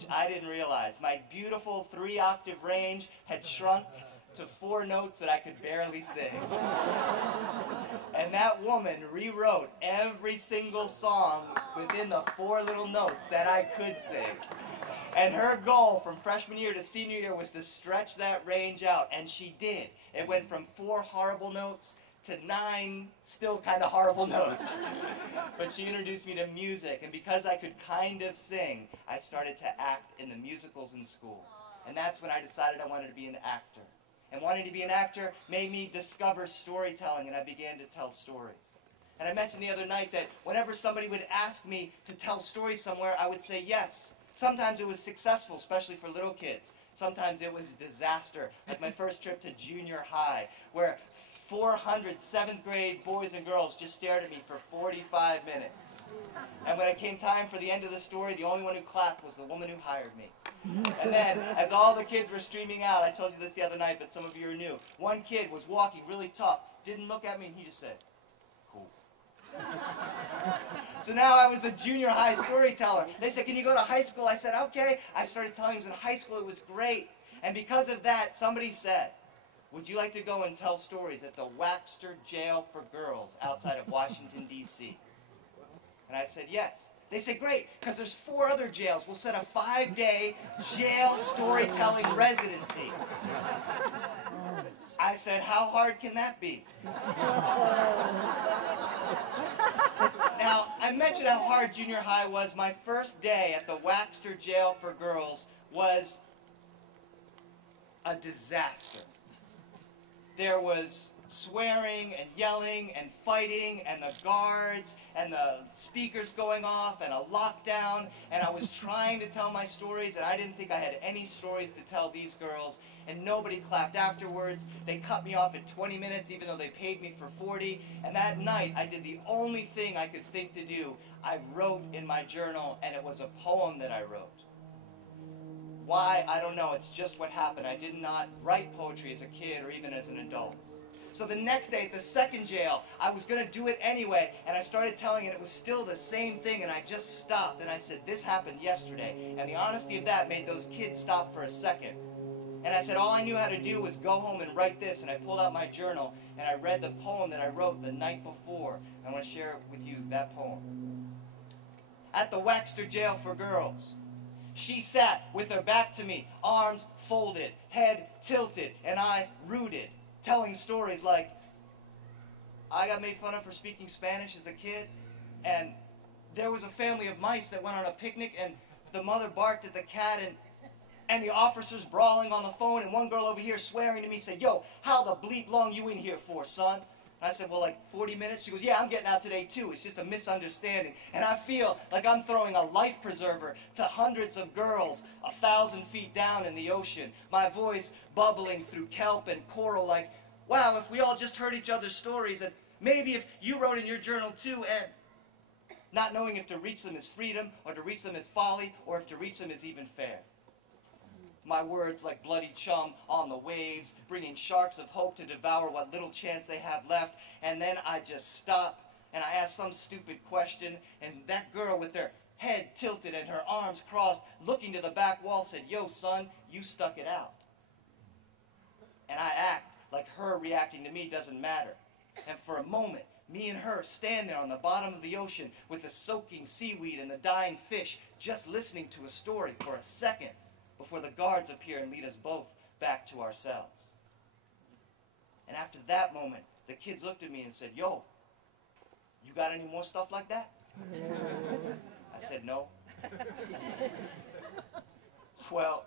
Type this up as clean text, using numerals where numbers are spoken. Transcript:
which I didn't realize. My beautiful 3-octave range had shrunk to 4 notes that I could barely sing. And that woman rewrote every single song within the 4 little notes that I could sing. And her goal from freshman year to senior year was to stretch that range out, and she did. It went from 4 horrible notes to 9 still kind of horrible notes. But she introduced me to music, and because I could kind of sing, I started to act in the musicals in school. And that's when I decided I wanted to be an actor. And wanting to be an actor made me discover storytelling, and I began to tell stories. And I mentioned the other night that whenever somebody would ask me to tell stories somewhere, I would say yes. Sometimes it was successful, especially for little kids. Sometimes it was disaster, like my first trip to junior high, where 400 7th grade boys and girls just stared at me for 45 minutes. And when it came time for the end of the story, the only one who clapped was the woman who hired me. And then, as all the kids were streaming out, I told you this the other night, but some of you are new. One kid was walking really tough, didn't look at me, and he just said, "Cool." So now I was the junior high storyteller. They said, "Can you go to high school?" I said, "Okay." I started telling them in high school it was great. And because of that, somebody said, "Would you like to go and tell stories at the Waxter Jail for Girls outside of Washington, D.C.?" And I said, "Yes." They said, "Great, because there's 4 other jails. We'll set a 5-day jail storytelling residency." I said, "How hard can that be?" Now, I mentioned how hard junior high was. My first day at the Waxter Jail for Girls was a disaster. There was swearing and yelling and fighting and the guards and the speakers going off and a lockdown, and I was trying to tell my stories, and I didn't think I had any stories to tell these girls, and nobody clapped afterwards. They cut me off at 20 minutes even though they paid me for 40, and that night I did the only thing I could think to do. I wrote in my journal, and it was a poem that I wrote. Why? I don't know. It's just what happened. I did not write poetry as a kid or even as an adult. So the next day at the second jail, I was going to do it anyway, and I started telling it. It was still the same thing, and I just stopped, and I said, "This happened yesterday." And the honesty of that made those kids stop for a second. And I said, all I knew how to do was go home and write this, and I pulled out my journal, and I read the poem that I wrote the night before. I want to share with you that poem. At the Waxter Jail for Girls, she sat with her back to me, arms folded, head tilted, and I rooted, telling stories like, I got made fun of for speaking Spanish as a kid, and there was a family of mice that went on a picnic, and the mother barked at the cat, and the officers brawling on the phone, and one girl over here swearing to me said, "Yo, how the bleep long you in here for, son?" I said, "Well, like 40 minutes? She goes, "Yeah, I'm getting out today too. It's just a misunderstanding." And I feel like I'm throwing a life preserver to hundreds of girls 1,000 feet down in the ocean. My voice bubbling through kelp and coral like, wow, if we all just heard each other's stories, and maybe if you wrote in your journal too, and not knowing if to reach them is freedom, or to reach them is folly, or if to reach them is even fair. My words like bloody chum on the waves, bringing sharks of hope to devour what little chance they have left. And then I just stop, and I ask some stupid question, and that girl with her head tilted and her arms crossed, looking to the back wall, said, "Yo, son, you stuck it out." And I act like her reacting to me doesn't matter. And for a moment, me and her stand there on the bottom of the ocean with the soaking seaweed and the dying fish, just listening to a story for a second, before the guards appear and lead us both back to our cells. And after that moment, the kids looked at me and said, "Yo, you got any more stuff like that?" I said, "No." Well,